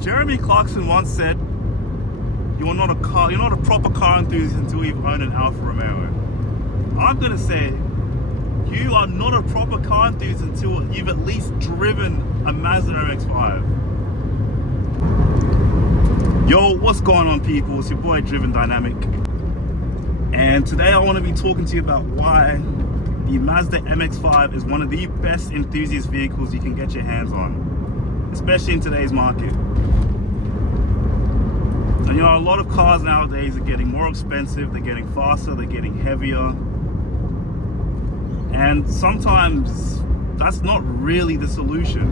Jeremy Clarkson once said, you're not a proper car enthusiast until you've owned an Alfa Romeo. I'm gonna say, you are not a proper car enthusiast until you've at least driven a Mazda MX-5. Yo, what's going on, people? It's your boy Driven Dynamic, and today I want to be talking to you about why the Mazda MX-5 is one of the best enthusiast vehicles you can get your hands on, especially in today's market. And you know, a lot of cars nowadays are getting more expensive, they're getting faster, they're getting heavier, and sometimes that's not really the solution.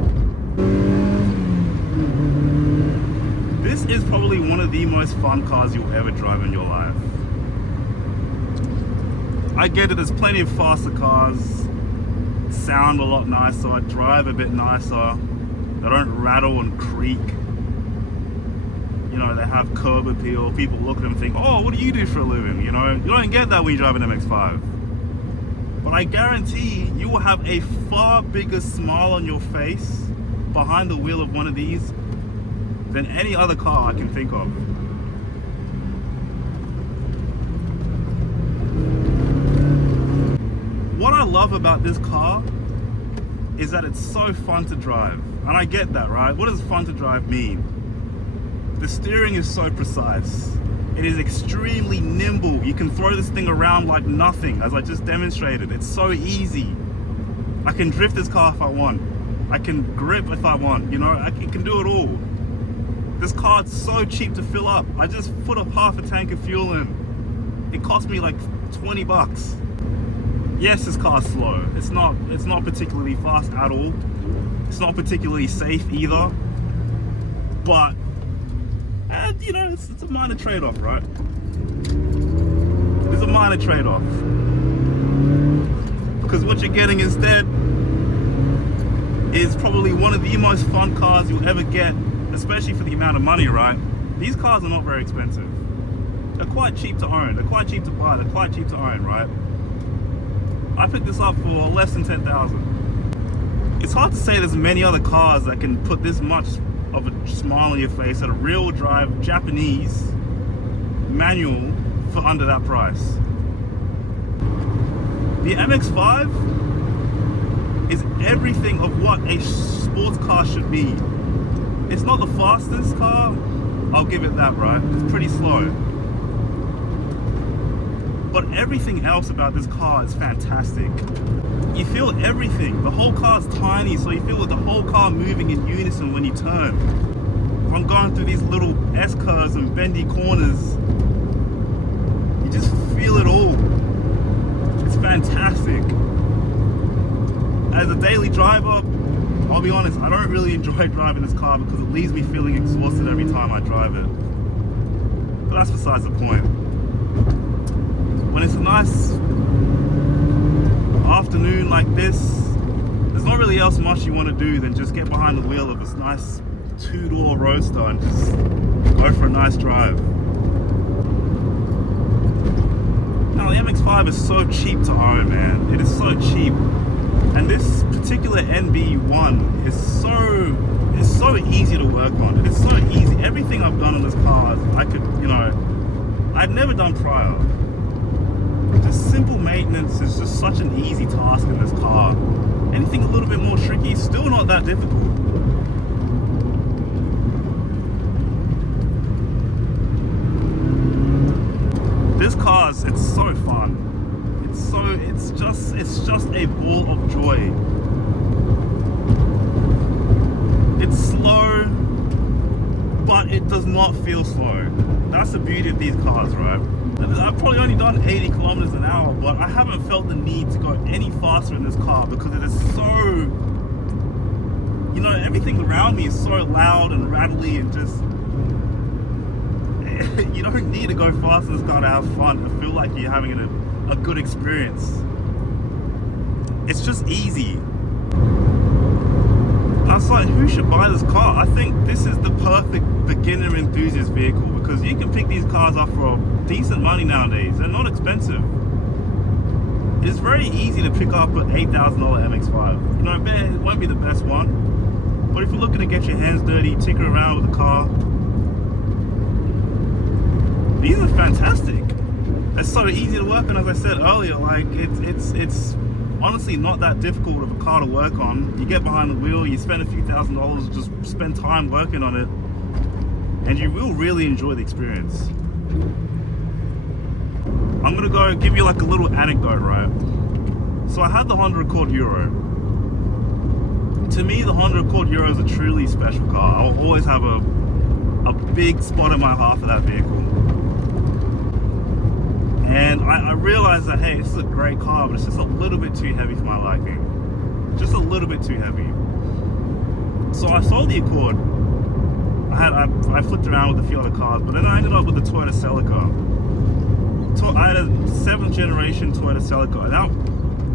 This is probably one of the most fun cars you'll ever drive in your life. I get it, there's plenty of faster cars, sound a lot nicer, drive a bit nicer, they don't rattle and creak. You know, they have curb appeal. People look at them and think, oh, what do you do for a living? You know, you don't get that when you drive an MX-5. But I guarantee you will have a far bigger smile on your face behind the wheel of one of these than any other car I can think of. What I love about this car is that it's so fun to drive. And I get that, right? What does fun to drive mean? The steering is so precise. It is extremely nimble. You can throw this thing around like nothing, as I just demonstrated. It's so easy. I can drift this car if I want. I can grip if I want, you know, I can do it all. This car is so cheap to fill up. I just put up half a tank of fuel in. It cost me like 20 bucks. Yes, this car's slow. It's not particularly fast at all. It's not particularly safe either. But and you know, it's a minor trade-off, right? It's a minor trade-off. Because what you're getting instead is probably one of the most fun cars you'll ever get, especially for the amount of money, right? These cars are not very expensive. They're quite cheap to own, they're quite cheap to buy, they're quite cheap to own, right? I picked this up for less than 10,000. It's hard to say there's many other cars that can put this much of a smile on your face at a real drive Japanese manual for under that price. The MX-5 is everything of what a sports car should be. It's not the fastest car, I'll give it that, right? It's pretty slow. But everything else about this car is fantastic. You feel everything. The whole car's tiny, so you feel the whole car moving in unison when you turn. I'm going through these little S-curves and bendy corners. You just feel it all. It's fantastic. As a daily driver, I'll be honest, I don't really enjoy driving this car because it leaves me feeling exhausted every time I drive it. But that's besides the point. When it's a nice afternoon like this, there's not really else much you want to do than just get behind the wheel of this nice two-door Roadster and just go for a nice drive. Now the MX-5 is so cheap to own, man. It is so cheap. And this particular NB1 is so easy to work on. It is so easy. Everything I've done on this car, I could, you know, I'd never done prior. Just simple maintenance is just such an easy task in this car. Anything a little bit more tricky is still not that difficult. This car, it's so fun. It's just a ball of joy. It's slow, but it does not feel slow. That's the beauty of these cars, right? I've probably only done 80 kilometers an hour, but I haven't felt the need to go any faster in this car because it is so, you know, everything around me is so loud and rattly and just, you don't need to go fast in this car to have fun, to feel like you're having a good experience. It's just easy. I was like, who should buy this car? I think this is the perfect beginner enthusiast vehicle because you can pick these cars up for decent money nowadays. They're not expensive. It's very easy to pick up an $8,000 MX-5. You know, it won't be the best one, But if you're looking to get your hands dirty, tinker around with the car, these are fantastic. They're so easy to work on, as I said earlier. Like it's honestly not that difficult of a car to work on. You get behind the wheel, you spend a few $1,000s, just spend time working on it, and you will really enjoy the experience. I'm gonna go give you like a little anecdote, right? So I had the Honda Accord Euro. To me, the Honda Accord Euro is a truly special car. I'll always have a big spot in my heart for that vehicle. And I realized that, hey, this is a great car, but it's just a little bit too heavy for my liking. Just a little bit too heavy. So I sold the Accord. I flipped around with a few other cars, but then I ended up with the Toyota Celica. I had a 7th generation Toyota Celica. That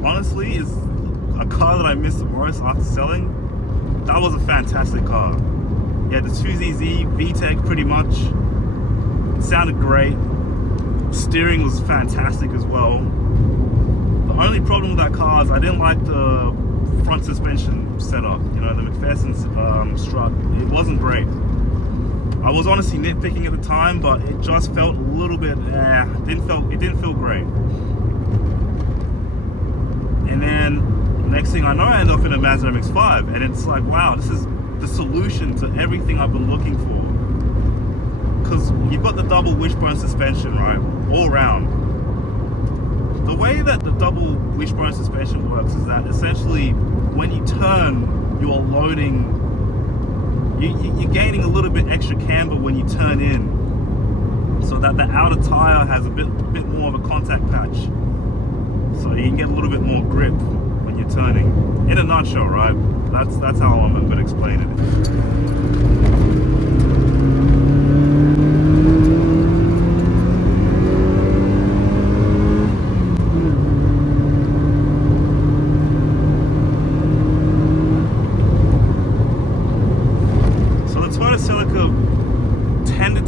honestly is a car that I missed the most after selling. That was a fantastic car. Yeah, the 2ZZ VTEC pretty much. It sounded great. Steering was fantastic as well. The only problem with that car is I didn't like the front suspension setup. You know, the McPherson strut. It wasn't great. I was honestly nitpicking at the time, but it just felt a little bit, it didn't feel great. And then next thing I know, I end up in a Mazda MX-5, and it's like, wow, this is the solution to everything I've been looking for. Because you've got the double wishbone suspension, right, all round. The way that the double wishbone suspension works is that essentially when you turn, you're loading, you're gaining a little bit extra camber when you turn in, so that the outer tire has a bit more of a contact patch, so you can get a little bit more grip when you're turning. In a nutshell, right? That's how I'm going to explain it.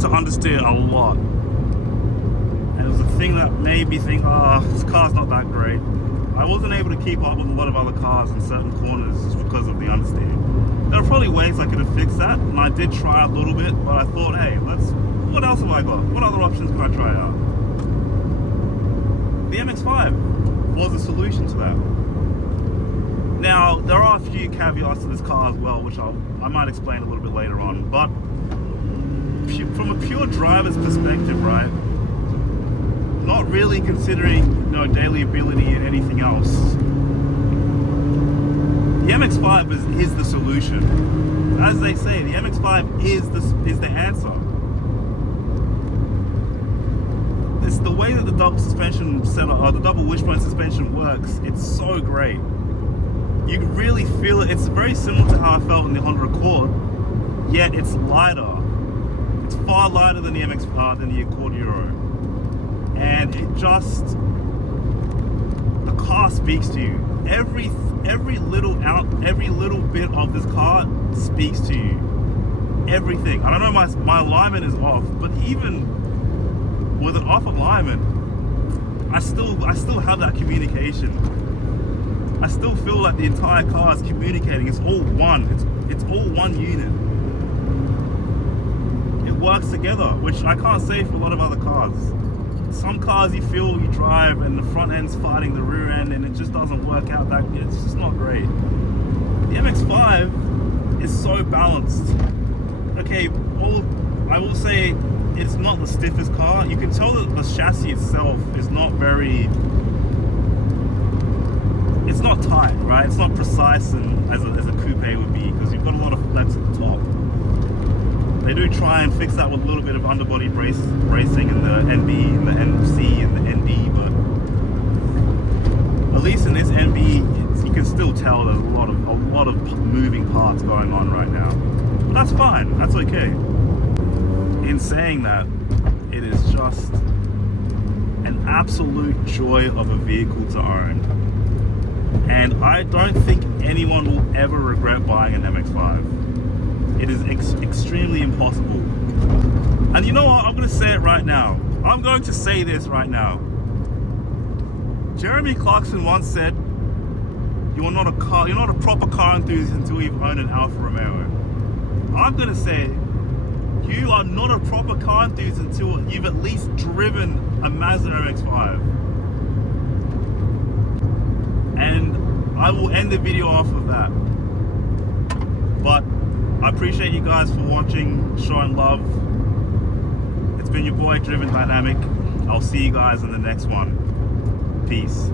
Understeer a lot, and it was a thing that made me think, oh, this car's not that great. I wasn't able to keep up with a lot of other cars in certain corners just because of the understeer. There are probably ways I could have fixed that, and I did try a little bit, but I thought, hey, what else have I got? What other options can I try out? The MX-5 was a solution to that. Now, there are a few caveats to this car as well, which I might explain a little bit later on, but from a pure driver's perspective, right, not really considering, you know, daily ability and anything else, the MX-5 is the solution. As they say, the MX-5 is the answer. It's the way that the double suspension setup, or the double wishbone suspension works. It's so great. You can really feel it. It's very similar to how I felt in the Honda Accord, yet it's lighter. It's far lighter than the than the Accord Euro, and the car speaks to you. Every little bit of this car speaks to you. Everything. I don't know, my alignment is off, but even with an off alignment, I still have that communication. I still feel like the entire car is communicating. It's all one. It's all one unit. Works together, which I can't say for a lot of other cars. Some cars you drive and the front end's fighting the rear end, and it just doesn't work out that good. It's just not great. The MX-5 is so balanced. Okay, I will say it's not the stiffest car. You can tell that the chassis itself is not very, it's not tight, right? It's not precise and as a coupe would be, because you've got a lot of flex at the top. They do try and fix that with a little bit of underbody bracing in the NB, and the NC, and the ND, but at least in this NB, you can still tell there's a lot of moving parts going on right now. But that's fine. That's okay. In saying that, it is just an absolute joy of a vehicle to own, and I don't think anyone will ever regret buying an MX-5. It is extremely impossible. And you know what? I'm going to say it right now. I'm going to say this right now. Jeremy Clarkson once said, you're not a proper car enthusiast until you've owned an Alfa Romeo. I'm gonna say you are not a proper car enthusiast until you've at least driven a Mazda MX-5. And I will end the video off of that. But I appreciate you guys for watching, showing love. It's been your boy Driven Dynamic. I'll see you guys in the next one. Peace.